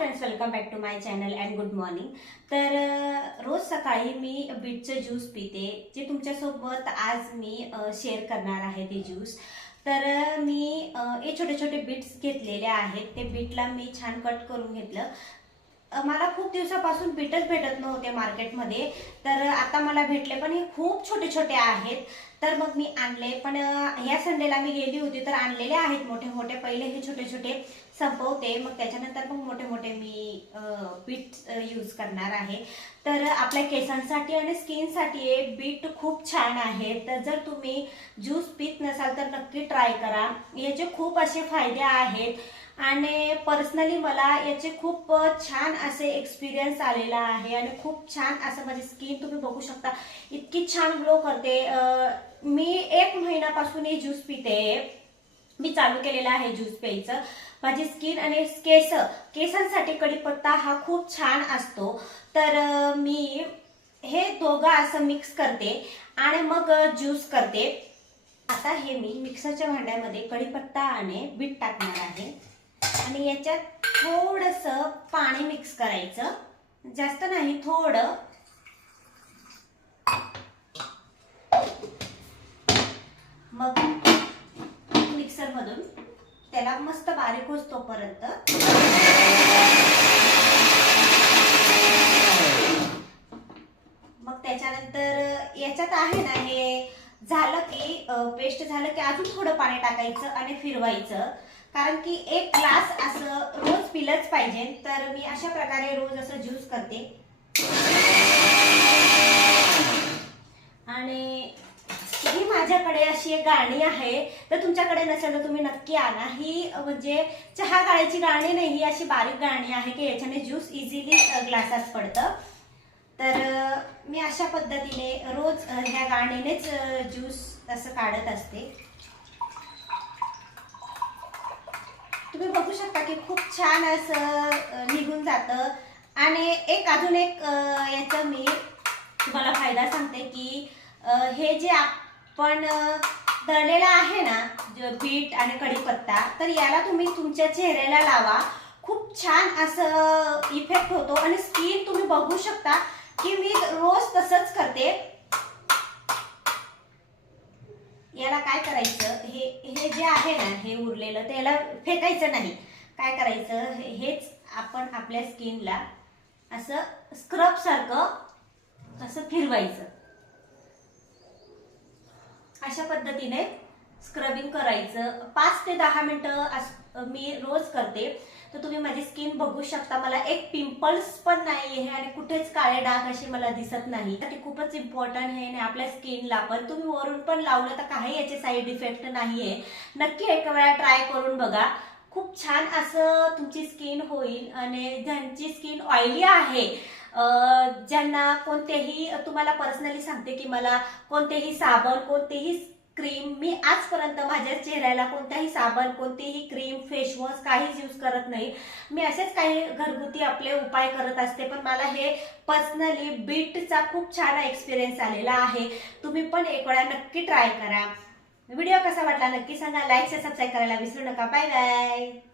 Friends welcome back to my channel and good morning तर रोज सकाळी मी बीटचं ज्यूस पिते जे तुमच्यासोबत आज मी शेअर करणार आहे ते ज्यूस तर मी हे छोटे छोटे बीट्स घेतलेले आहेत. ते बीटला मी छान कट करून घेतलं. मला खूप दिवसापासून बीटच भेटत नव्हते मार्केटमध्ये. तर आता मला भेटले पण हे खूप छोटे छोटे आहेत. तर मग मी आणले. पण ह्या संडेला मी गेली होती तर आणलेले आहेत मोठे मोठे पहिले हे छोटे छोटे संपवते. मग त्याच्यानंतर मग मोठे मोठे मी बीट यूज करणार आहे. तर आपल्या केसांसाठी आणि स्किनसाठी हे बीट खूप छान आहे तर जर तुम्ही ज्यूस पीत नसाल तर नक्की ट्राय करा. याचे खूप असे फायदे आहेत आणि पर्सनली मला याचे खूप छान असे एक्सपिरियन्स आलेला आहे आणि खूप छान असं माझी स्किन तुम्ही बघू शकता. इतकी छान ग्लो करते. मी एक महिन्यापासून हे ज्यूस पिते. मी चालू केलेला आहे ज्यूस प्यायचं. माझी स्किन आणि केस केसांसाठी कढीपत्ता हा खूप छान असतो. तर मी हे दोघं असं मिक्स करते आणि मग ज्यूस करते. आता हे मी मिक्सरच्या भांड्यामध्ये कढीपत्ता आणि बीट टाकणार आहे. आणि याच्यात थोडस पाणी मिक्स करायचं. जास्त नाही थोडं. मग मिक्सर मधून त्याला मस्त बारीक होतो पर्यंत. मग त्याच्यानंतर याच्यात आहे ना हे झालं की पेस्ट झालं की अजून थोडं पाणी टाकायचं आणि फिरवायचं. कारण की एक ग्लास असं रोज पिलंच पाहिजे. तर मी अशा प्रकारे रोज असं ज्यूस करते. आणि ही माझ्याकडे अशी एक गाणी आहे. तर तुमच्याकडे नसेल तर तुम्ही नक्की आणा. ही म्हणजे चहा गाळ्याची गाणी नाही ही अशी बारीक गाणी आहे की याच्याने ज्यूस इझिली ग्लासात पडतं. तर मी अशा पद्धतीने रोज ह्या गाणीनेच ज्यूस असं काढत असते. तुम्ही बघू शकता की खूप छान असं निघून जातं. आणि एक अजून एक याचं मी तुम्हाला फायदा सांगते की हे जे आपण दळलेला दळलेलं आहे ना बीट आणि कढीपत्ता तर याला तुम्ही तुमच्या चेहऱ्याला लावा. खूप छान असं इफेक्ट होतो आणि स्किन तुम्ही बघू शकता की मी रोज तसंच करते. याला काय करायचं? हे जे आहे ना हे उरलेलं त्याला फेकायचं नाही. काय करायचं? हेच आपण आपल्या स्किनला असं स्क्रब सारखं असं फिरवायचं. अशा पद्धतीने स्क्रबिंग करायचं. पाच ते दहा मिनटं मी रोज करते. तर तुम्ही माझी स्किन बघू शकता. मला एक पिंपल्स पण नाही आहे आणि कुठेच काळे डाग असे मला दिसत नाही. तर ते खूपच इम्पॉर्टंट आहे आणि आपल्या स्किनला पण. तुम्ही वरून पण लावलं तर काही याचे साईड इफेक्ट नाहीये. नक्की एक वेळा ट्राय करून बघा. खूप छान असं तुमची स्किन होईल आणि ज्यांची स्किन ऑइली आहे ज्यांना कोणतेही तुम्हाला पर्सनली सांगते की मला कोणतेही साबण कोणतेही क्रीम मी आजपर्यंत माझ्या चेहऱ्याला कोणताही साबण कोणतीही क्रीम फेशवॉश काहीच यूज करत नाही. मी असेच काही घरगुती आपले उपाय करत असते पण मला हे पर्सनली बीटचा खूप छान एक्सपिरियन्स आलेला आहे. तुम्ही पण एक वेळा नक्की ट्राय करा. व्हिडिओ कसा वाटला नक्की सांगा. लाईक सबस्क्राईब करायला विसरू नका. Bye bye